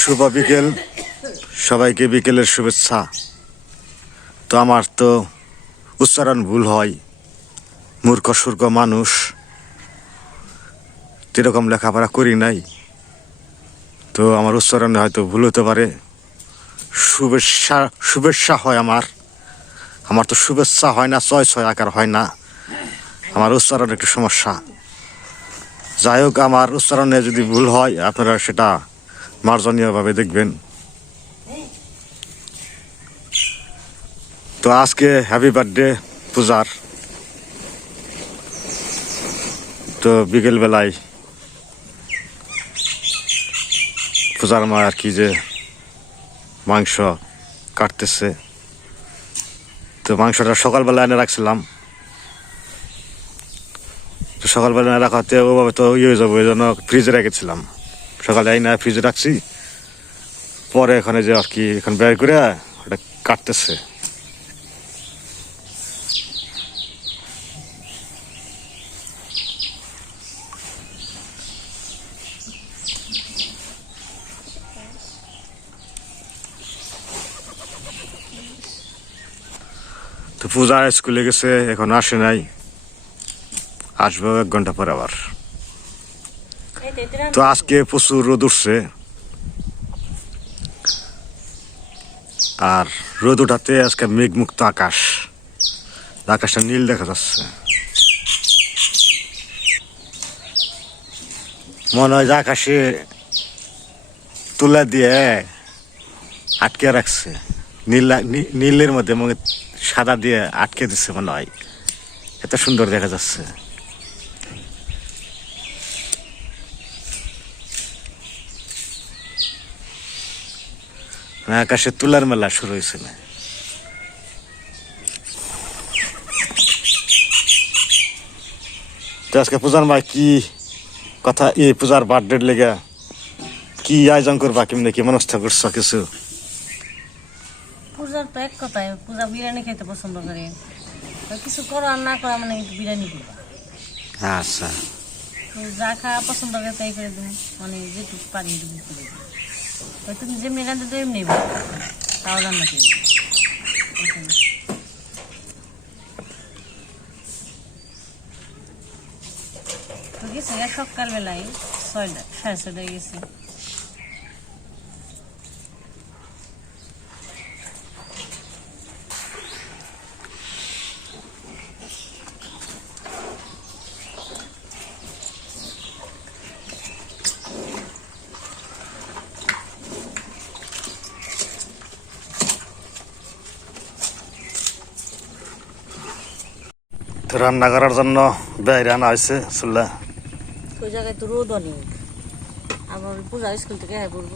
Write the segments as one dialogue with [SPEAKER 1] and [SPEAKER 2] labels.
[SPEAKER 1] শুভ বিকেল। সবাইকে বিকেলের শুভেচ্ছা। তো আমার তো উচ্চারণ ভুল হয়। মূর্খ, সূর্খ মানুষ। এরকম লেখাপড়া করি নাই। তো আমার উচ্চারণে হয়তো ভুল হতে পারে। শুভেচ্ছা শুভেচ্ছা হয় আমার। আমার তো শুভেচ্ছা হয় না, ছয় ছয় আকার হয় না। আমার উচ্চারণ একটু সমস্যা। যাই হোক, আমার উচ্চারণে যদি ভুল হয়, আপনারা সেটা মার্জনীয়ভাবে দেখবেন তো আজকে হ্যাপি বার্থডে পূজার তো বিকেলবেলায় পূজার মা আর কি যে মাংস কাটতেছে তো মাংসটা সকালবেলা এনে রাখছিলাম তো সকালবেলা এনে রাখাতে ওভাবে তো ইয়ে হয়ে যাব ওই জন্য ফ্রিজে রেখেছিলাম সকালে এই না ফ্রিজে রাখছি। পরে এখানে যে আর কি এখন বের করে ওটা কাটতেছে। তো পূজা স্কুলে গেছে, এখন আসে নাই। আসব এক ঘণ্টা পর আবার। তো আজকে প্রচুর রোদ উঠছে। আর রোদ উঠাতে আজকে মেঘমুক্ত আকাশ। আকাশটা নীল দেখা যাচ্ছে। মনে হয় যে আকাশে তুলা দিয়ে আটকে রাখছে। নীল নীলের মধ্যে মনে সাদা দিয়ে আটকে দিচ্ছে মনে হয়। এত সুন্দর দেখা যাচ্ছে। আকাশে তুলার মেলা শুরু হয়েছিল। তো আজকে পূজার মা কি কথা এই পূজার বার্থডে লেগে কি আয়োজন করবা কেমনি কি মনস্থ করছ কিছু?
[SPEAKER 2] পূজার তো এক কথায় পূজা বিরিয়ানি খেতে পছন্দ করে। কিছু করো আর না করা মানে বিরিয়ানি করবা।
[SPEAKER 1] আচ্ছা।
[SPEAKER 2] যা খাওয়া পছন্দ করে তাই করে দেবো মানে যেটুকু পারি এটুকু করে তুমি যে রান্না তো এমনি তাও রান্না করে গেছে সকালবেলায় ছয়টা সাড়ে ছয়টায় গেছে।
[SPEAKER 1] রান্না করার জন্য বাইরে আনা হয়েছে চুল্লা
[SPEAKER 2] ওই জায়গায় তো রোদ অনেক। আবার পূজা স্কুল থেকে আয় পড়ব।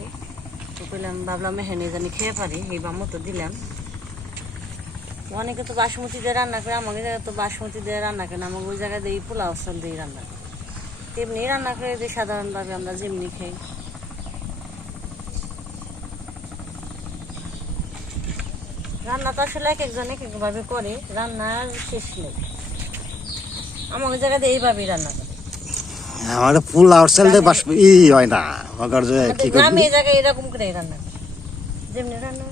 [SPEAKER 2] তো কইলাম, ভাবলাম হেনে জানি খেয়ে পারি, এই বামো তো দিলাম। অনেকে তো বাসমতি দিয়ে রান্না করে, আমাকে জায়গায় তো বাসমতি দিয়ে রান্না করে আমাকে ওই জায়গায় দিয়ে পোলাও চাল দিয়ে রান্না করে। তেমনি রান্না করে দিই, সাধারণভাবে আমরা যেমনি খাই। রান্না তো আসলে এক একজন এক একভাবে করে, রান্নার শেষ নেই। আমাকে জায়গায় জায়গাতে এইভাবেই রান্না করে।
[SPEAKER 1] আমার ফুল আউটসেল দে বাস ই হয় না। মগর যে কি
[SPEAKER 2] করে
[SPEAKER 1] আমি
[SPEAKER 2] এই জায়গায় এরকম করে রান্না যেমনি রান্না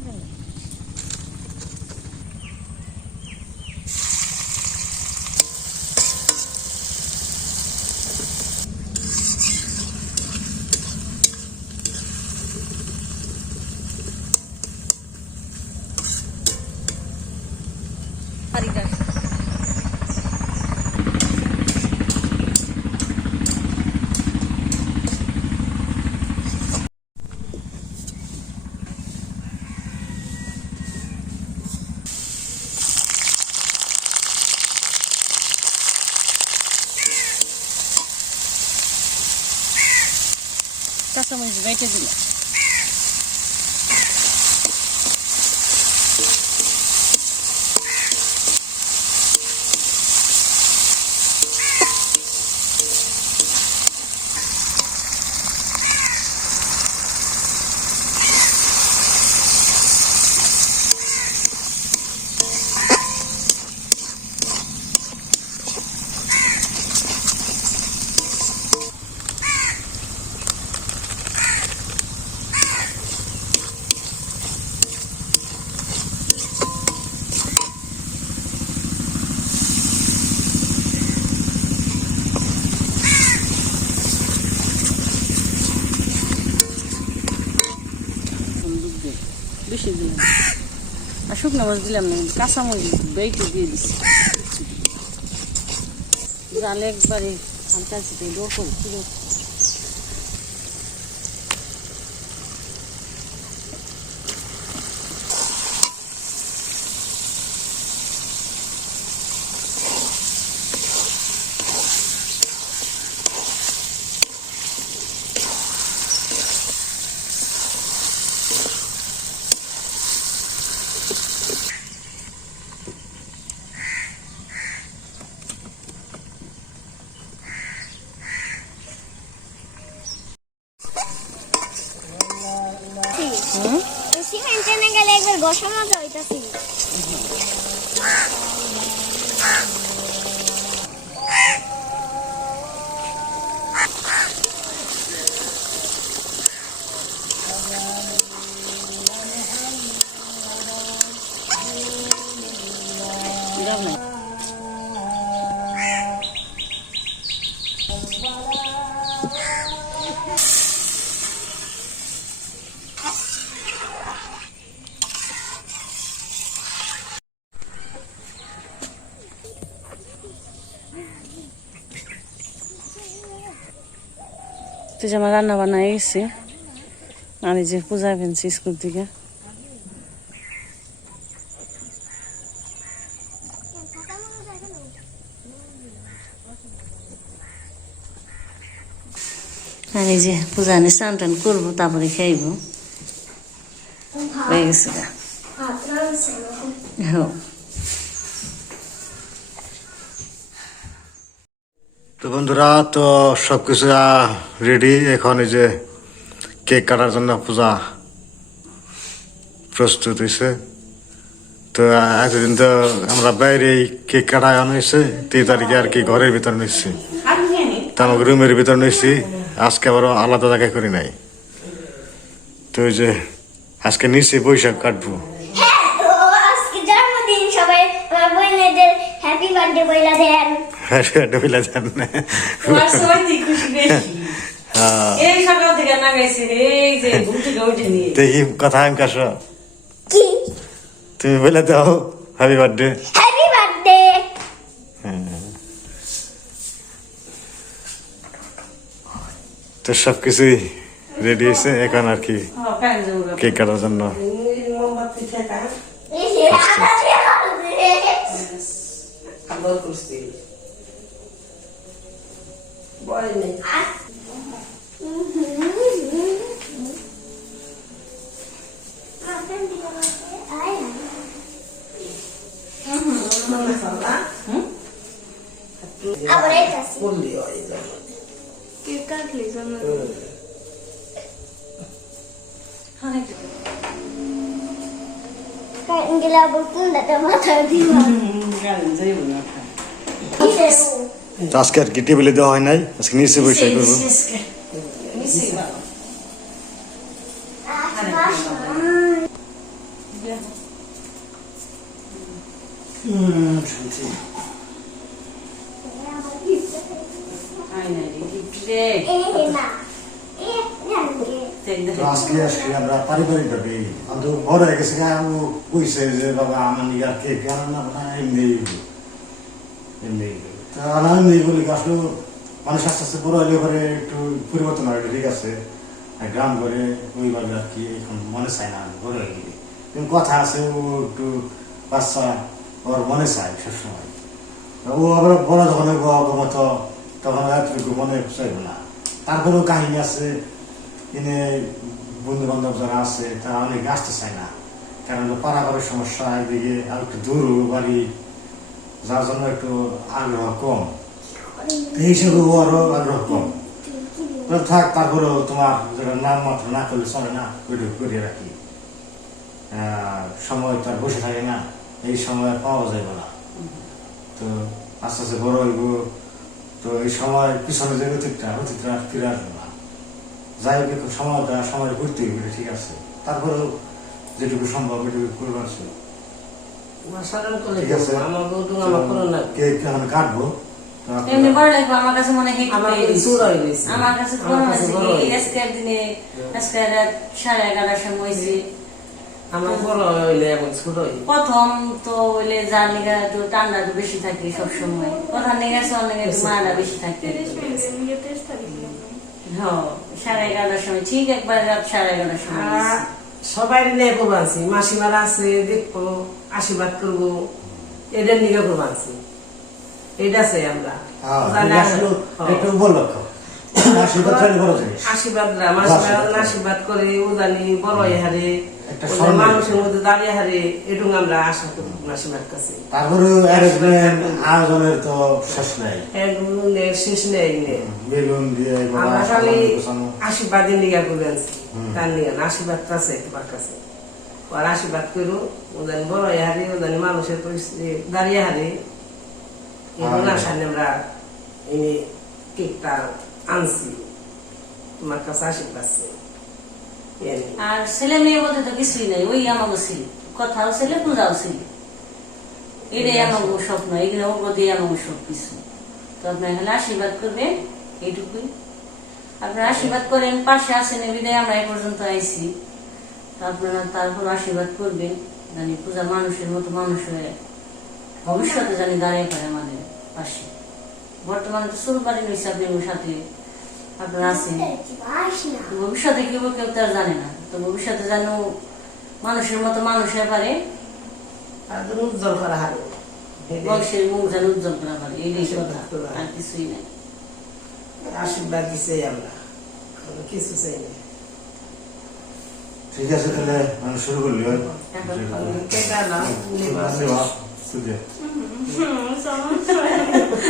[SPEAKER 2] কাঁচামরিচ বেটে দিলাম বেশি শুকনো মাছ দিলাম না কাঁচা মরিচ বেটে দিয়ে দিচ্ছি জালে একবারে হালকা ছিটে ডোর পুরো
[SPEAKER 3] সিমেন্ট এনে ঘষা মজা হইতাছি
[SPEAKER 2] দিলাম না। তো যে আমার রান্না বান্না গেছে আর এই যে পূজা ফেলছি স্কুল থেকে। আর এই যে পূজা নিয়ে স্নান টান করব তারপরে খাইব। হয়ে গেছে হ্যাঁ।
[SPEAKER 1] তো বন্ধুরা, তো সব কিছু রেডি এখন এই যে কেক কাটার জন্য পূজা প্রস্তুত হয়েছে তো এতদিন তো আমরা বাইরে কেক কাটা হয়েছে তিন তারিখে আর কি ঘরের ভিতর নিচ্ছি। তো আমাকে রুমের ভিতর নিচ্ছি। আজকে আবার আলাদা জায়গায় করি নাই। তো ওই যে আজকে নিচ্ছি বৈশাখ কাটবো।
[SPEAKER 3] হ্যাঁ জন্মদিন সবাই। হ্যাপি বার্থডে
[SPEAKER 1] ডবিলা জান।
[SPEAKER 2] তোমার সবাই খুশি বেশি? এই সকাল থেকে না গেছে এই যে ঘুম থেকে উঠে নিয়ে
[SPEAKER 1] দেখি কথা আমি কাশ তুমি বলে দাও হ্যাপি বার্থডে
[SPEAKER 3] হ্যাপি বার্থডে
[SPEAKER 1] তো সব কিছুই রেডি হয়েছে এখন আর কি কেক কাটার জন্য।
[SPEAKER 3] Bäumen ab. Kaya hindi labot ko na tamatay di
[SPEAKER 1] তো আজকে আর কি টেবিলে দেওয়া হয় নাই আজকে নিচে বসে করব তো আজকে আজকে আমরা পারিবারিক ভাবে কিন্তু বড় হয়ে গেছে আমি কইছে যে বাবা আমার নিয়ে আর কেক আনো না না এমনি এমনি তো আনা এমনি বলি মানুষ আস্তে আস্তে বড় হলে পরে একটু পরিবর্তন হয়, ঠিক আছে? গ্রাম করে ওইভাবে আর কি, এখন মনে চায় না, বড় হয়ে গেলে। কথা আছে, ও একটু বাচ্চা, ওর মনে চায় সবসময়। ও আবার বড় যখন অগমত তখন এতটুকু মনে চাইবে না। তারপরেও কাহিনী আছে, এনে বন্ধু বান্ধব যারা আছে, তারা অনেক আসতে চায় না। কারণ পারাবারের সমস্যা, এদিকে আর একটু দূর বাড়ি যার জন্য একটু আগ্রহ কম এই হিসেবে ওরও আগ্রহ কম থাক, তারপরেও তোমার যেটা নাম মাত্র না করলে চলে না, ওইটুকু করিয়ে রাখি। সময় তো আর বসে থাকে না, এই সময় পাওয়া যাবে না। তো আস্তে আস্তে বড় হইব, তো এই সময় পিছনে যে অতীতটা অতীতটা আর ফিরে আসবে না। যাই হোক সময়টা, সময় ঘুরতে হইবে, ঠিক আছে। তারপরেও যেটুকু সম্ভব এটুকু করবার আছে। ঠিক আছে। কেক এখন কাটবো তো আপনারা-
[SPEAKER 2] এমনি বড় লাগবে আমার কাছে মনে হয়
[SPEAKER 4] আমার কাছে চূড়া হয়ে গেছে। বড়
[SPEAKER 2] আজকের দিনে রাত সাড়ে এগারোটার সময় হয়েছে। প্রথম তো হইলে যার নিগা একটু ঠান্ডা একটু বেশি থাকে সবসময়। প্রধান নিগা সব নিগা একটু মাটা বেশি থাকে। হ্যাঁ সাড়ে এগারোটার সময় ঠিক একবার রাত সাড়ে এগারোটার সময় গেছি।
[SPEAKER 4] সবাই নিয়ে করবানছি মাসিমারা আছে দেখব আশীর্বাদ করব এদের নিয়ে করবানছি এটা চাই আমরা। হ্যাঁ।
[SPEAKER 1] উপলক্ষ। আশীর্বাদ করে ও জানি
[SPEAKER 4] আশীর্বাদ না মাসিমারা আশীর্বাদ। করে উদানি বড় হারে
[SPEAKER 1] একটা
[SPEAKER 4] মানুষের মধ্যে দাঁড়িয়ে হারে এটুকু আমরা আশা করি মাসিমার কাছে।
[SPEAKER 1] তারপরে আয়োজনের তো শেষ নাই।
[SPEAKER 4] একদম শেষ নেই নেই
[SPEAKER 1] দিয়ে
[SPEAKER 4] আমরা খালি আশীর্বাদের নিগা করে আনছি তার নিগা আশীর্বাদ আছে তোমার কাছে। আর আশীর্বাদ করো ওদের বড় হারে ওদের মানুষের পরিস্থিতি দাঁড়িয়ে হারে। আশা আমরা এই কেকটা আনছি। তোমার কাছে আশীর্বাদ আর
[SPEAKER 2] ছেলে মেয়ে বলতে তো কিছুই নাই ওই আমাকে ছিল। কথাও ছেলে পূজাও ছিল এটাই আমাকে স্বপ্ন এগুলো ওগুলো আমাকে সব কিছু। তো আপনার খালি আশীর্বাদ করবেন এইটুকুই। আপনারা আশীর্বাদ করেন পাশে আসেন বিদায় আমরা এ পর্যন্ত আইছি। আপনারা তারপর আশীর্বাদ করবেন জানি পূজা মানুষের মতো মানুষ হয়ে ভবিষ্যতে জানি দাঁড়িয়ে পারে আমাদের পাশে। বর্তমানে তো শুরু বাড়ি রয়েছে আপনি সাথে। আপনারা তো ভবিষ্যতে কি হবে কেউ তো আর জানে না তো ভবিষ্যতে যেন মানুষের মতো মানুষ হয়ে পারে
[SPEAKER 4] উজ্জ্বল করা হারে
[SPEAKER 2] বংশের মুখ যেন উজ্জ্বল করা পারে এই কথা আর কিছুই নাই
[SPEAKER 4] আশীর্বাদ দিছে আমরা কিছু চাই না
[SPEAKER 1] ঠিক আছে তাহলে আমি শুরু করলি ওই।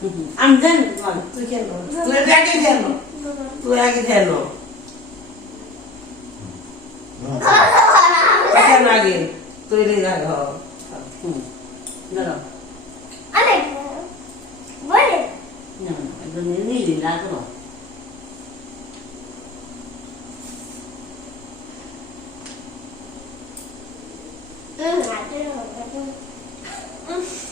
[SPEAKER 3] I'm
[SPEAKER 2] done. Tu que não. Tu
[SPEAKER 3] é que que não. Tu é que que não. Até não aqui. Tu é que não. Não. Ale. Vale. Não, eu
[SPEAKER 4] não
[SPEAKER 3] nem li nada
[SPEAKER 4] não.
[SPEAKER 3] Hum, até não. Hum.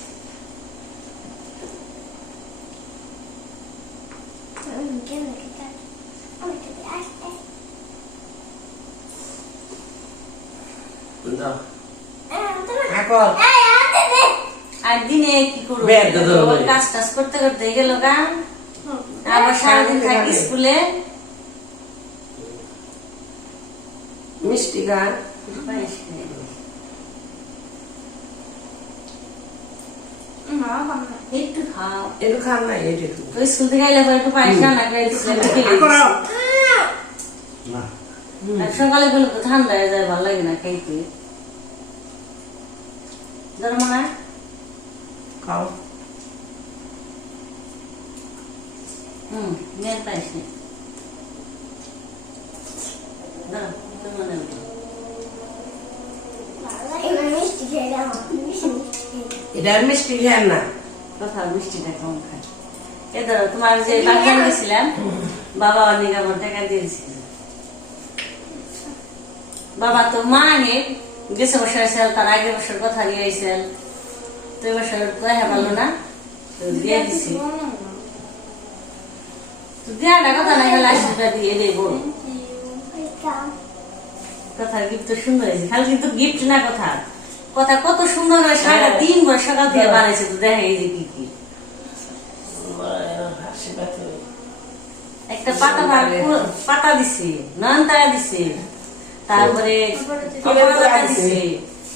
[SPEAKER 2] আর দিনে কি করব?
[SPEAKER 4] বেদ তো ধরো
[SPEAKER 2] ওর
[SPEAKER 4] ভাই।
[SPEAKER 2] কাজ টাজ করতে করতে গেল গান আবার সারাদিন থাকি স্কুলে।
[SPEAKER 4] মিষ্টি গান।
[SPEAKER 2] একটু খাও।
[SPEAKER 4] একটু খান না একটু
[SPEAKER 2] তো স্কুল থেকে এলে একটু পায়েস রান্না করে।
[SPEAKER 1] না।
[SPEAKER 2] সকালে তো ঠান্ডা হয়ে যায় ভালো লাগে না খাইতে।
[SPEAKER 3] जरा मग खाऊ मेन पाहिजे
[SPEAKER 4] जरा এটার মিষ্টি খেয়ে না
[SPEAKER 2] কোথাও মিষ্টিটা কম খায় এ ধরো তোমার যে বাগান গেছিলাম বাবা অনেক আমার টাকা দিয়েছিল বাবা তো মা গেছে বছর আসেল তার আগে বছর কথা দিয়ে আইসেল তো এই বছর দেখা পারল না? দিয়ে দিছি। তো কথা না গেলে আশীর্বাদ দিয়ে দেবো। কথা গিফট তো সুন্দর হয়েছে, খালি কিন্তু গিফট না কথা। কথা কত সুন্দর হয় সারা দিন ভর সকাল বানাইছে তো এই যে কি কি। একটা পাতা পাতা দিছে নয়নতারা দিছে। তারপরে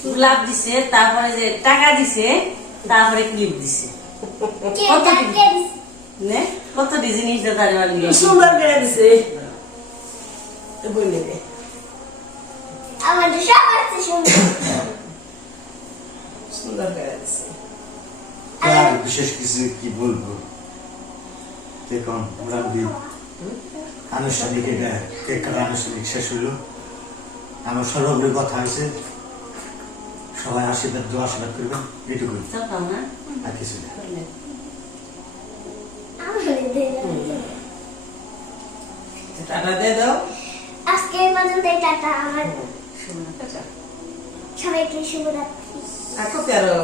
[SPEAKER 2] গোলাপ দিছে তারপরে যে টাকা দিছে তারপরে ক্লিপ দিছে। নে কত জিনিস দে
[SPEAKER 4] সুন্দর করে দিছে। বইলে দে
[SPEAKER 3] আমাদের সব সুন্দর।
[SPEAKER 4] সুন্দর করে দিছে।
[SPEAKER 1] আর বিশেষ কিছু কি বলব? দেখুন আনুষ্ঠানিক এটা আনুষ্ঠানিক শেষ হইল আমার সর্বোপরি কথা হয়েছে। সবাই আশীর্বাদ দু আশীর্বাদ করবেন। এটুকুই আর কিছু না।
[SPEAKER 4] টাটা দিয়ে দাও।
[SPEAKER 3] আজকে এই পর্যন্তই টাটা আমার। সবাইকে শুভরাত্রি।
[SPEAKER 4] আর কত আরও